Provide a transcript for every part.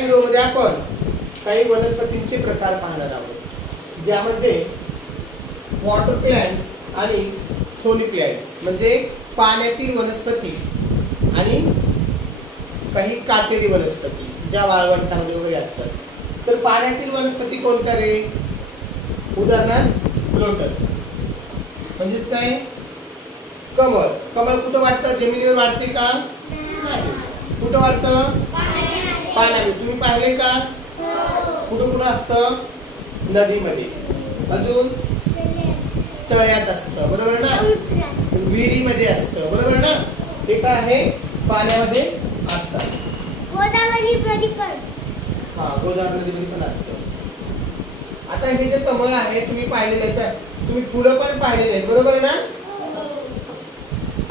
व्हिडिओमध्ये आपण काही वनस्पतींचे प्रकार पाहणार आहोत, ज्यामध्ये वॉटर प्लांट आणि थोली प्लांट्स म्हणजे पाण्यातील वनस्पती आणि काही काटेरी वनस्पती ज्या वाळवंटामध्ये वगैरे असतात। तर पाण्यातील वनस्पती कोणत्या रे? उदाहरणार्थ लोटस म्हणजे काय? कमळ। कमळ कुठं वाढतं? जमिनीवर वाढते का? नाही। कुठं वाढतं? पाण्यामध्ये। तुम्ही पाहिले का? कुठं कुठं असतं? नदीमध्ये, अजून तळ्यात असतं, बरोबर ना? विहिरीमध्ये असतं, बरोबर ना? हे काय आहे? पाण्यामध्ये असतात। गोदावरी मध्ये पण, हा, गोदावरी नदीमध्ये पण असतं। आता हे जे कमळ आहे तुम्ही पाहिलेलेच आहे, तुम्ही फुलं पण पाहिलेले आहेत, बरोबर ना?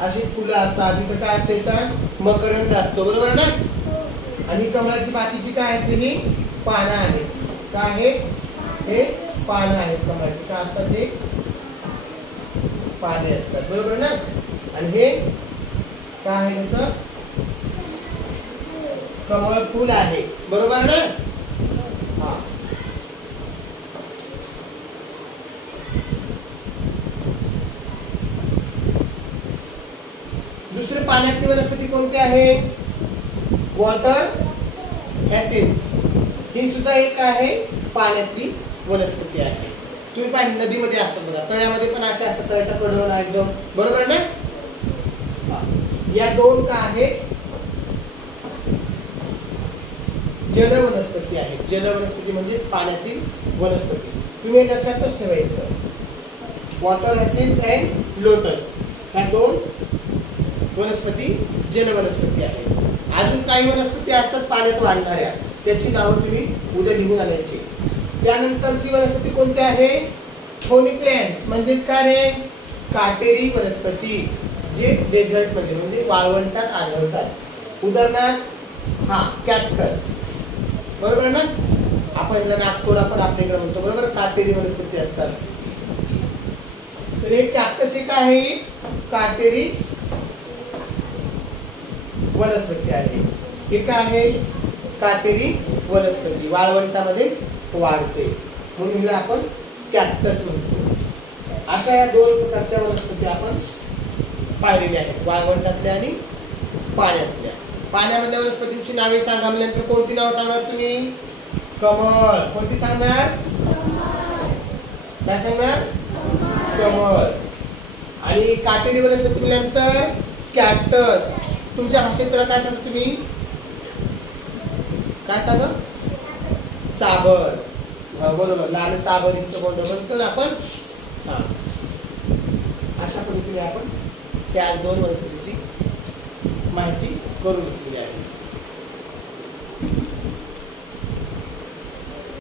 अशी फुलं असतात, तिथं काय असतं? मकरंद असतो, बरोबर ना? आणि कमळाची बाकीची काय आहेत? ही पानं आहेत। काय आहेत? हे पानं आहेत कमळाची। काय असतात? हे पाने असतात, बरोबर ना? आणि हे काय आहे? त्याचं कमळ फूल आहे, बरोबर ना? हा। दुसरे पाण्यातली वनस्पती कोणती आहे? वॉटर हॅसिंथ। ही सुद्धा एक आहे पाण्यातली वनस्पती आहे। तुम्ही पाहिजे नदीमध्ये असतात बघा, तळ्यामध्ये पण अशा असतात, तळ्याच्या कडेला एकदम, बरोबर ना? या दोन का आहेत? जल वनस्पती आहेत। जल वनस्पती म्हणजे पाण्यातील वनस्पती। तुम्ही लक्षातच ठेवायचं, वॉटर हॅसिंथ अँड लोटस ह्या दोन वनस्पती जल वनस्पती आहेत। अजून काही वनस्पती असतात पाण्यात वाढणाऱ्या, त्याची नावं तुम्ही उद्या लिहून आणायची। त्यानंतरची वनस्पती कोणती आहे? थोनी प्लांट्स म्हणजेच काय रे? काटेरी वनस्पती, जे डेझर्ट मध्ये म्हणजे वाळवंटात आढळतात। उदाहरणार्थ हा कॅक्टस, बरोबर ना? आपण याला नागतोडा पण आपल्याकडे म्हणतो, बरोबर? काटेरी वनस्पती असतात। तर हे कॅक्टस एक आहे काटेरी वनस्पती आहे। हे काय आहे? काटेरी वनस्पती, वाळवंटामध्ये वाढते, म्हणून हिला आपण कॅक्टस म्हणतो। अशा या दोन प्रकारच्या वनस्पती आपण पाहिलेल्या आहेत, वाळवंटातल्या आणि पाण्यातल्या। पाण्यामधल्या वनस्पतींची नावे सांगा म्हणल्यानंतर कोणती नाव सांगणार तुम्ही? कमळ। कोणती सांगणार? काय सांगणार? कमळ। आणि काटेरी वनस्पती म्हणल्यानंतर कॅक्टस। तुमच्या भाषेत त्याला काय सांगता तुम्ही? काय सांगा? साबर, बरोबर। लाल साबरीचं बोंड म्हणतो ना आपण। हा, अशा पद्धतीने आपण त्या दोन वनस्पतीची माहिती करून घेतली आहे।